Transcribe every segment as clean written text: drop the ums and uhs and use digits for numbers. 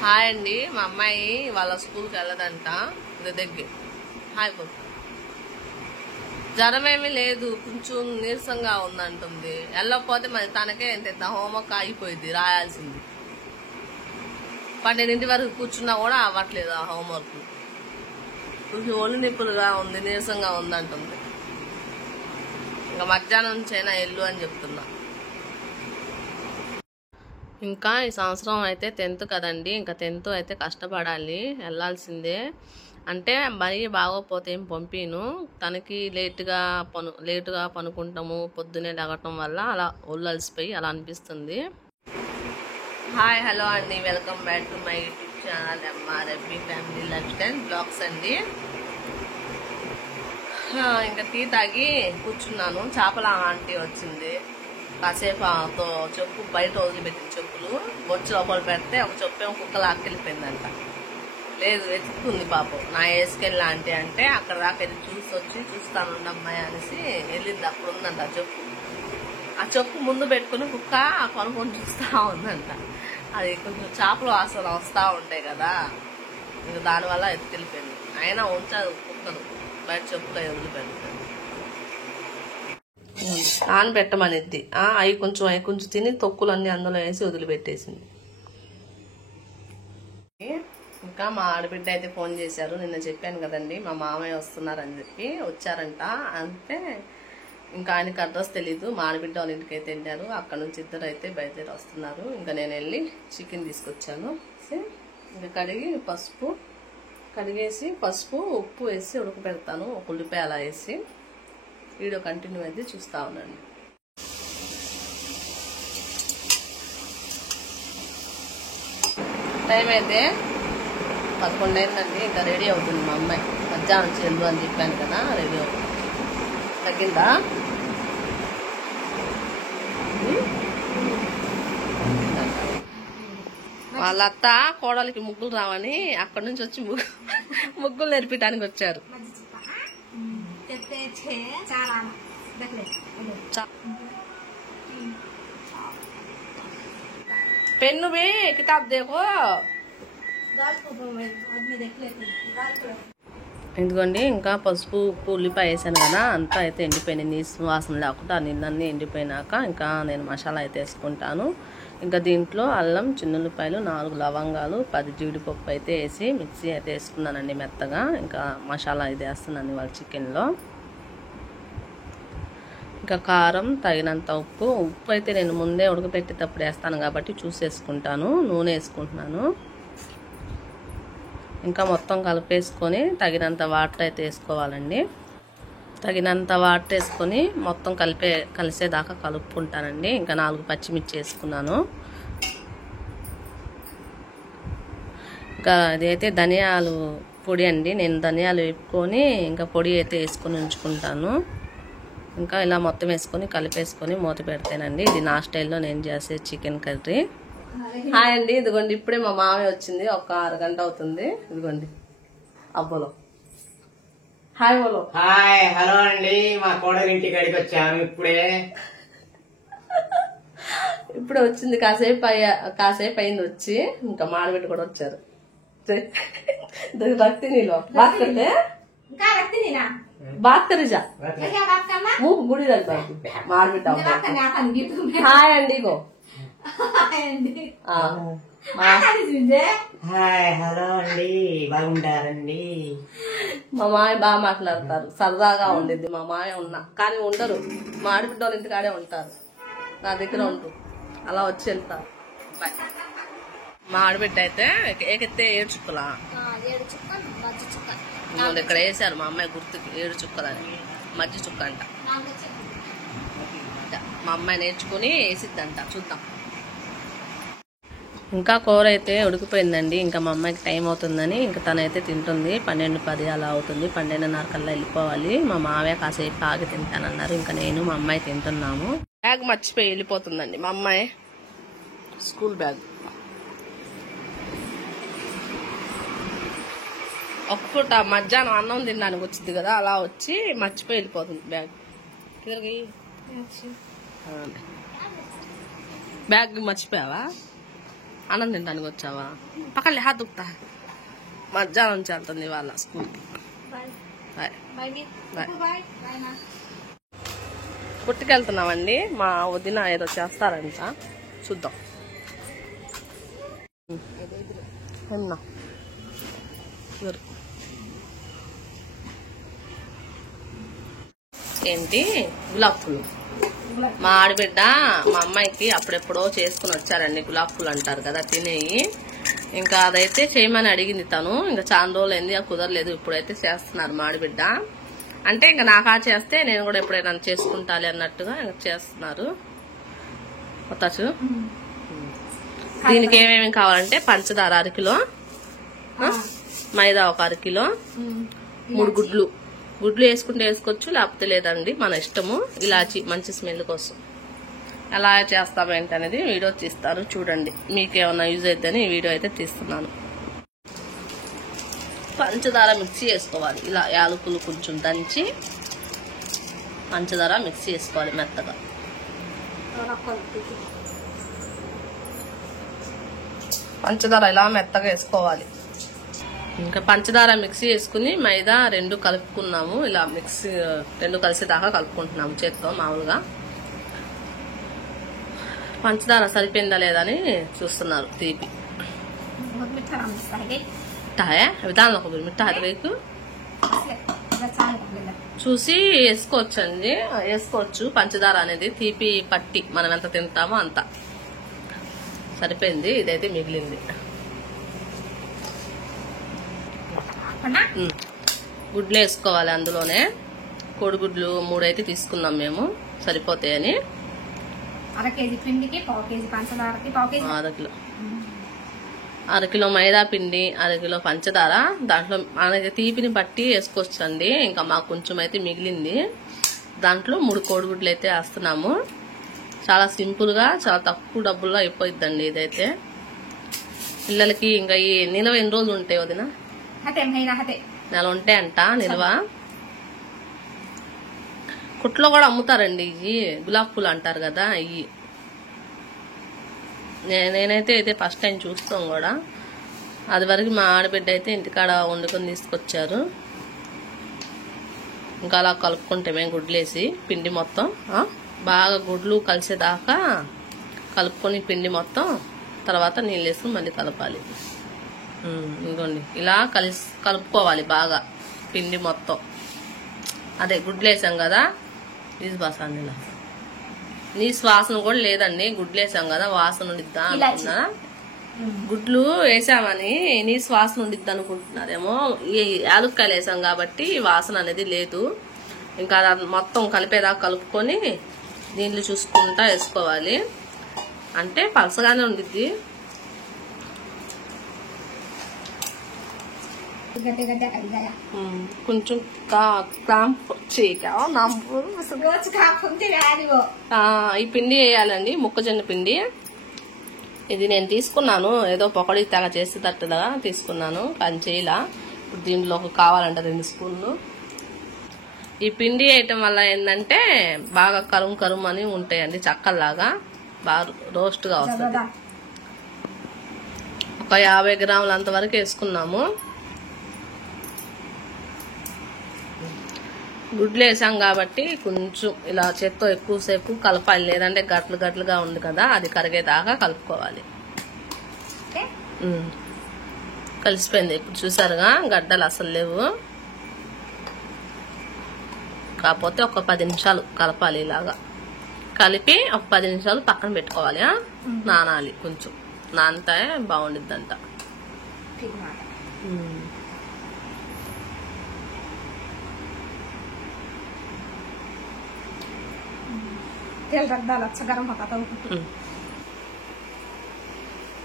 Hi అండి, మా అమ్మాయి వాళ్ళ స్కూల్కి వెళ్ళదంట. దగ్గర హాయ్ బో. జ్వరం ఏమీ లేదు, కొంచెం నీరసంగా ఉందంటుంది. వెళ్ళకపోతే మరి తనకే ఎంత హోంవర్క్ ఆగిపోయింది, రాయాల్సింది. 12 వరకు కూర్చున్నా కూడా అవ్వట్లేదు ఆ హోంవర్క్. కొంచెం ఒళ్ళు నిప్పులుగా ఉంది, నీరసంగా ఉందంటుంది. ఇంకా మధ్యాహ్నం నుంచైనా వెళ్ళు అని చెప్తున్నా. ఇంకా ఈ సంవత్సరం అయితే 10th కదండి, ఇంకా 10th అయితే కష్టపడాలి, వెళ్ళాల్సిందే. అంటే మరీ బాగోపోతే ఏం పంపిను. తనకి లేటుగా పనుకుంటాము, పొద్దునే లెగటం వల్ల అలా ఒళ్ళు అలసిపోయి అలా అనిపిస్తుంది. హాయ్ హలో అండి, welcome back to my YouTube channel MRFB family life style blogs అండి. ఇంకా టీ తాగి కూర్చున్నాను. చేపల ఆంటీ వచ్చింది. కాసేపు ఆమెతో చెప్పు బయట వదిలిపెట్టిన చెప్పులు వచ్చి లోపల పెడితే ఒక చెప్పేమో కుక్క లాక్కెళ్ళిపోయిందంట. లేదు వెతుక్కుంది పాపం. నా వేసుకెళ్ళి ఆంటీ అంటే అక్కడ దాకా వెళ్ళి చూస్తానుండమ్మాయి అనేసి వెళ్ళింది. అప్పుడు ఉందంట చెప్పు. ఆ చెప్పు ముందు పెట్టుకుని కుక్క కొనుక్కొని చూస్తా ఉందంట. అది కొంచెం చేపలు వాసన వస్తూ ఉంటాయి కదా, ఇంకా దానివల్ల ఎత్తుకెళ్ళిపోయింది. అయినా ఉంచారు కుక్కను, బయట చెప్పులు అవి వదిలిపెట్టారు. నానబెట్టమనిద్ది. అవి కొంచెం తిని తొక్కులన్నీ అందులో వేసి వదిలిపెట్టేసింది. ఇంకా మా ఆడబిడ్డ అయితే ఫోన్ చేశారు. నిన్న చెప్పాను కదండి, మా మామయ్య వస్తున్నారని చెప్పి వచ్చారంట. అంటే ఇంకా ఆయనకి అడ్రస్ తెలీదు. మా ఆడబిడ్డ వాళ్ళ ఇంటికి అయితే వెళ్ళారు. అక్కడ నుంచి ఇద్దరు అయితే బయలుదేరి వస్తున్నారు. ఇంకా నేను వెళ్ళి చికెన్ తీసుకొచ్చాను. ఇంకా కడిగేసి పసుపు ఉప్పు వేసి ఉడకబెడతాను. ఒక ఉల్లిపాయ అలా వేసి. వీడియో కంటిన్యూ అయితే చూస్తా ఉండండి. టైం అయితే 11 అయిందండి. ఇంకా రెడీ అవుతుంది మా అమ్మాయి. మధ్యాహ్నం చెల్లు అని చెప్పాను కదా, రెడీ అవుతుంది. తగ్గిందా? వాళ్ళ అత్త కోడలికి ముగ్గులు రావని అక్కడి నుంచి వచ్చి ముగ్గులు నేర్పించడానికి వచ్చారు. पेन्नू भी किताब देखो. ఎందుకండి ఇంకా పసుపు ఉప్పు ఉల్లిపాయ వేసాను కదా, అంతా అయితే ఎండిపోయిన నీసు వాసన లేకుండా ఆ నీళ్ళన్నీ ఎండిపోయినాక ఇంకా నేను మసాలా అయితే వేసుకుంటాను. ఇంకా దీంట్లో అల్లం, చిన్నుల్లిపాయలు, 4 లవంగాలు, 10 జీడిపప్పు అయితే వేసి మిక్సీ అయితే వేసుకున్నానండి మెత్తగా. ఇంకా మసాలా అయితే వేస్తున్నాను వాళ్ళ చికెన్లో. ఇంకా కారం, తగినంత ఉప్పు అయితే నేను ముందే ఉడకపెట్టేటప్పుడు వేస్తాను కాబట్టి చూసేసుకుంటాను. నూనె వేసుకుంటున్నాను. ఇంకా మొత్తం కలిపేసుకొని తగినంత వాటర్ అయితే వేసుకోవాలండి. తగినంత వాటర్ వేసుకొని మొత్తం కలిసేదాకా కలుపుకుంటానండి. ఇంకా 4 పచ్చిమిర్చి వేసుకున్నాను. ఇంకా అదైతే ధనియాలు పొడి అండి. నేను ధనియాలు వేపుకొని ఇంకా పొడి అయితే వేసుకొని ఉంచుకుంటాను. ఇంకా ఇలా మొత్తం వేసుకొని కలిపేసుకొని మూత పెడతానండి. ఇది నా స్టైల్లో నేను చేసే చికెన్ కర్రీ. హాయ్ అండి, ఇదిగోండి ఇప్పుడే మా మామయ్య వచ్చింది. ఒక 6 గంట అవుతుంది. ఇదిగోండి అబ్బోలో హాయ్ బోలో. హాయ్ హలో అండి, మా కోడలి ఇంటి కాడికి వచ్చాను ఇప్పుడే వచ్చింది. కాసేపు అయింది వచ్చి. ఇంకా మాడబిడ్డ కూడా వచ్చారు. రక్తి నీళ్ళు बात कर जा मुंह गुड़ी रख मार बेटा. हाय अंडी को హాయ్ హలో అండి, బాగుంటారండి. మా మాయ బాగా మాట్లాడతారు, సరదాగా ఉండిద్ది. మా మాయ ఉన్నా కానీ ఉండరు. మా ఆడబిడ్డ వాళ్ళ ఇంటికాడే ఉంటారు, నా దగ్గర ఉంటూ అలా వచ్చి వెళ్తారు. మా ఆడబిడ్డ అయితే ఏకెత్తే 7 చుక్కలా ఇక్కడ వేసారు మా అమ్మాయి గుర్తుకి. 7 చుక్కలని మధ్య చుక్క అంట. మా అమ్మాయి నేర్చుకుని వేసిద్దంట, చూద్దాం. ఇంకా కూర అయితే ఉడికిపోయిందండి. ఇంకా మా అమ్మాయికి టైం అవుతుందని ఇంకా తనైతే తింటుంది. 12-10 అలా అవుతుంది. 12:30 కల్లా వెళ్ళిపోవాలి. మా మావయ్య కాసేపు ఆగి తింటానన్నారు. ఇంకా నేను మా అమ్మాయి తింటున్నాము. బ్యాగ్ మర్చిపోయి వెళ్ళిపోతుందండి మా అమ్మాయి, స్కూల్ బ్యాగ్. ఒక పూట మధ్యాహ్నం అన్నం తినడానికి వచ్చింది కదా, అలా వచ్చి మర్చిపోయి వెళ్ళిపోతుంది బ్యాగ్. బ్యాగ్ మర్చిపోయావా? అన్నం తినడానికి వచ్చావా? పక్కన హాత్ దుక్తా. మధ్యాహ్నం నుంచి వెళ్తుంది వాళ్ళ స్కూల్కి. బాయ్. పుట్టుకెళ్తున్నామండి. మా వదిన ఏదో చేస్తారంట, చూద్దాం. ఏంటి? గులాబ్ పూలు. మా ఆడబిడ్డ మా అమ్మాయికి అప్పుడెప్పుడో చేసుకుని వచ్చారండి. గులాబ్ పూలు అంటారు కదా, తినేయి. ఇంకా అదైతే చేయమని అడిగింది తను. ఇంకా చాలా రోజులు అయింది, కుదరలేదు. ఇప్పుడైతే చేస్తున్నారు మా ఆడబిడ్డ. అంటే ఇంకా నాకా చేస్తే నేను కూడా ఎప్పుడైనా చేసుకుంటాలి అన్నట్టుగా ఇంకా చేస్తున్నారు. వస్తాచు. దీనికి ఏమేమి కావాలంటే పంచదార 1 కిలో, మైదా 1 కిలో, 3 గుడ్లు. గుడ్లు వేసుకుంటే వేసుకోవచ్చు, లేకపోతే లేదండి, మన ఇష్టము. ఇలాచి మంచి స్మెల్ కోసం. ఎలా చేస్తాం ఏంటనేది వీడియో తీస్తారు, చూడండి. మీకేమన్నా యూజ్ అవుతుందని ఈ వీడియో అయితే తీస్తున్నాను. పంచదార మిక్సీ చేసుకోవాలి. ఇలా యాలకులు కొంచెం దంచి పంచదార మిక్సీ చేసుకోవాలి మెత్తగా. పంచదార ఇలా మెత్తగా వేసుకోవాలి. ఇంకా పంచదార మిక్సీ వేసుకుని మైదా 2 కలుపుకున్నాము. ఇలా మిక్సీ 2 కలిసేదాకా కలుపుకుంటున్నాము చేత్తో మామూలుగా. పంచదార సరిపోయిందా లేదా అని చూస్తున్నారు. తీపి చూసి వేసుకోవచ్చండి, వేసుకోవచ్చు. పంచదార అనేది తీపి పట్టి మనం ఎంత తింటామో అంత సరిపోయింది. ఇదైతే మిగిలింది. గుడ్లు వేసుకోవాలి అందులోనే. కోడిగుడ్లు 3 అయితే తీసుకున్నాం మేము, సరిపోతాయని. 1/2 కేజీ పిండికి 1/2 కేజీ పంచదారకి 1/2 కేజీ 1/2 కిలో మైదా పిండి, 1/2 కిలో పంచదార. దాంట్లో మనకి తీపిని బట్టి వేసుకోవచ్చండి. ఇంకా మాకు కొంచెం అయితే మిగిలింది. దాంట్లో 3 కోడిగుడ్లు అయితే వేస్తున్నాము. చాలా సింపుల్ గా, చాలా తక్కువ డబ్బుల్లో అయిపోయిద్దండి ఇదైతే. పిల్లలకి ఇంకా ఈ నిల్వ ఎన్ని రోజులు ఉంటాయి వదిన? నెల ఉంటాయంట నిల్వ. కుట్లో కూడా అమ్ముతారండి ఇవి, గులాబ్ పూలు అంటారు కదా ఇవి. నేనైతే ఫస్ట్ టైం చూస్తాం కూడా. అది వరకు మా ఆడబిడ్డ అయితే ఇంటికాడ వండుకొని తీసుకొచ్చారు. ఇంకా అలా కలుపుకుంటే మేము గుడ్లేసి పిండి మొత్తం బాగా గుడ్లు కలిసేదాకా కలుపుకొని పిండి మొత్తం, తర్వాత నీళ్ళు వేసుకుని మళ్ళీ కలపాలి. ఇదిగోండి ఇలా కలుపుకోవాలి బాగా పిండి మొత్తం. అదే గుడ్లు వేసాం కదా, నీసు బాసాన్ని నీ వాసన కూడా లేదండి. గుడ్లు వేసాం కదా, వాసన ఉండిద్దా అనుకున్నా. గుడ్లు వేసామని నీసు వాసన ఉండిద్ది అనుకుంటున్నారేమో. ఈ యాలక్కాయలు వేసాం కాబట్టి వాసన అనేది లేదు. ఇంకా మొత్తం కలిపేదాకా కలుపుకొని నీళ్లు చూసుకుంటా వేసుకోవాలి. అంటే పలసగానే ఉండిద్ది. కొంచెం ఈ పిండి వేయాలండి, మొక్కజొన్న పిండి. ఇది నేను తీసుకున్నాను, ఏదో పొకడి తెగ చేసేటట్టుగా తీసుకున్నాను, కానీ చేయలా. ఇప్పుడు దీంట్లో కావాలంట 2 స్పూన్లు. ఈ పిండి వేయటం వల్ల ఏంటంటే బాగా కరుం అని ఉంటాయండి, చక్కల్లాగా బాగా రోస్ట్ గా వస్తుంది. ఒక 50 గ్రాములు అంతవరకు వేసుకున్నాము. గుడ్లు వేసాం కాబట్టి కొంచెం ఇలా చేత్తో ఎక్కువసేపు కలపాలి, లేదంటే గట్లుగా ఉంది కదా, అది కరిగేదాకా కలుపుకోవాలి. కలిసిపోయింది. ఇప్పుడు చూసారుగా, గడ్డలు అసలు లేవు. కాకపోతే ఒక 10 నిమిషాలు కలపాలి. ఇలాగా కలిపి ఒక 10 నిమిషాలు పక్కన పెట్టుకోవాలి. నానాలి, కొంచెం నానితే బాగుండిద్దంట.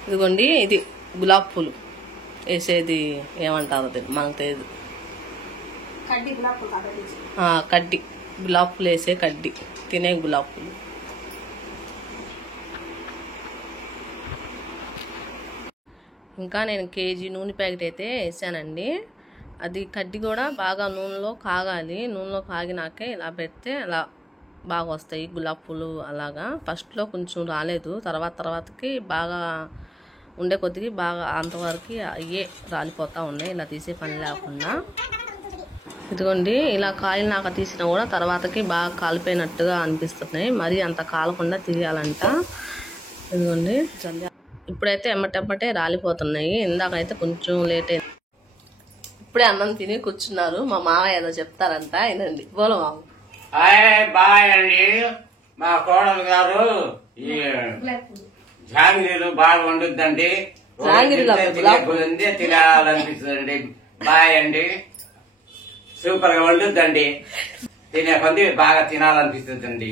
ఇదిగోండి, ఇది గులాబ్ పూలు వేసేది ఏమంటారు అది మనకు తెలియదు. కడ్డి గులాబ్ పూలు వేసే కడ్డి, తినే గులాబ్ పూలు. ఇంకా నేను కేజీ నూనె ప్యాకెట్ అయితే వేసానండి. అది కడ్డి కూడా బాగా నూనెలో కాగాలి. నూనెలో కాగినాకే ఇలా పెడితే అలా బాగా వస్తాయి గులాబ్ పూలు. అలాగా ఫస్ట్లో కొంచెం రాలేదు, తర్వాతకి బాగా ఉండే కొద్దికి బాగా అంతవరకు అయ్యే రాలిపోతూ ఉన్నాయి, ఇలా తీసే పని లేకుండా. ఇదిగోండి ఇలా కాయలు తీసినా కూడా తర్వాతకి బాగా కాలిపోయినట్టుగా అనిపిస్తున్నాయి. మరీ అంత కాలకుండా తీయాలంట. ఇదిగోండి ఇప్పుడైతే ఎమ్మటెమ్మటే రాలిపోతున్నాయి. ఇందాకైతే కొంచెం లేట్ అయింది. ఇప్పుడే అన్నం తిని కూర్చున్నారు. మా మామయ్య ఏదో చెప్తారంట, వినండి. బోలో మామ. బాయ్ అండి. మా కోడలు గారు ఈ జాంగిరీలు బాగా వండుద్దండి. తినాలనిపిస్తుందండి. బాయ్ అండి. సూపర్ గా వండుద్దండి. తినే కొంది బాగా తినాలనిపిస్తుందండి.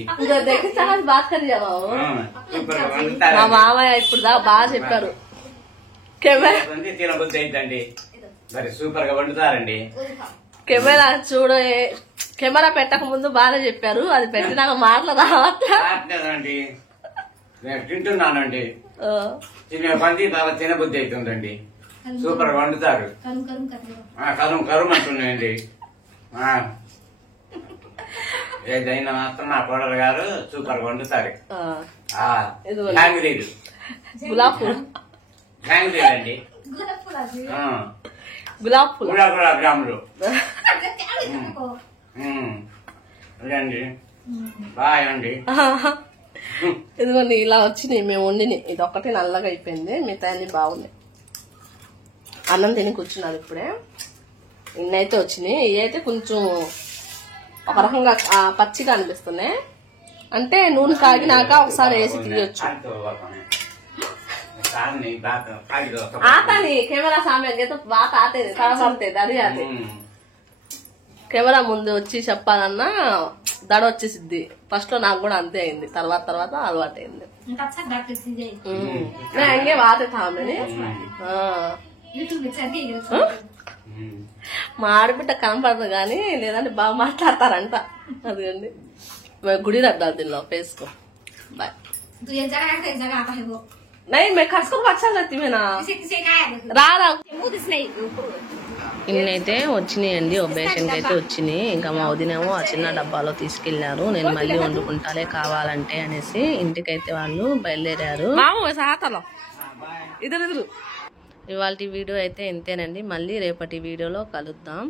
సూపర్ గా వండుతారు. మా మామయ్య ఇప్పుడు బాగా చెప్పారు. తినబుద్ధి అయిద్దండి. మరి సూపర్ గా వండుతారండి. కెమెరా కెమెరా పెట్టక ముందు బాగా చెప్పారు, అది పెట్టినాక మాటలు రావట్లేదండి. నేను తింటున్నానండి. తినే కొంది బాగా తినబుద్ధి అవుతుందండి. సూపర్ గా వండుతారు. కరుం కరుం అంటున్నాయండి. ఏదైనా మాత్రం మా కోడలు గారు సూపర్ గా వండుతారు. జాంగిరీలు జాంగిరీలు అండి. గులాబ్ పూలు గులాబ్ జాములు అండి. బాయ్ అండి. ఇదిగోండి ఇలా వచ్చినాయి మేము వండినాయి. ఇది ఒక్కటి నల్లగా అయిపోయింది, మిగతా అన్ని బాగున్నాయి. అన్నం తిని కూర్చున్నారు ఇప్పుడే. ఇన్నైతే వచ్చినాయి. ఇవి అయితే కొంచెం ఒక రకంగా పచ్చిగా అనిపిస్తున్నాయి. అంటే నూనె కాగినాక ఒకసారి వేసి తీయొచ్చు. ఆతాని కెమెరా సామె బాగా ఆతేది కనబడుతుంది. అది అదే కెమెరా ముందు వచ్చి చెప్పాలన్నా దడ వచ్చేసిద్ది. ఫస్ట్ లో నాకు కూడా అంతే అయింది, తర్వాత అలవాటు అయింది. హంగే బాతే తామని మా ఆడబిడ్డ కనపడదు కానీ లేదంటే బాగా మాట్లాడతారంట. అదిగండి గుడి రద్దాలు దీనిలో వేసుకో. బాయ్ नहीं मैं खर्च को अच्छा लगती है ना రారా. ఇన్నైతే వచ్చినాయండి. ఓ బేషన్కి అయితే వచ్చినాయి. ఇంకా మా వదినేమో ఆ చిన్న డబ్బాలో తీసుకెళ్లారు. నేను మళ్ళీ వండుకుంటాలే కావాలంటే అనేసి ఇంటికైతే వాళ్ళు బయలుదేరారు. ఇవాళ వీడియో అయితే ఇంతేనండి. మళ్ళీ రేపటి వీడియోలో కలుద్దాం.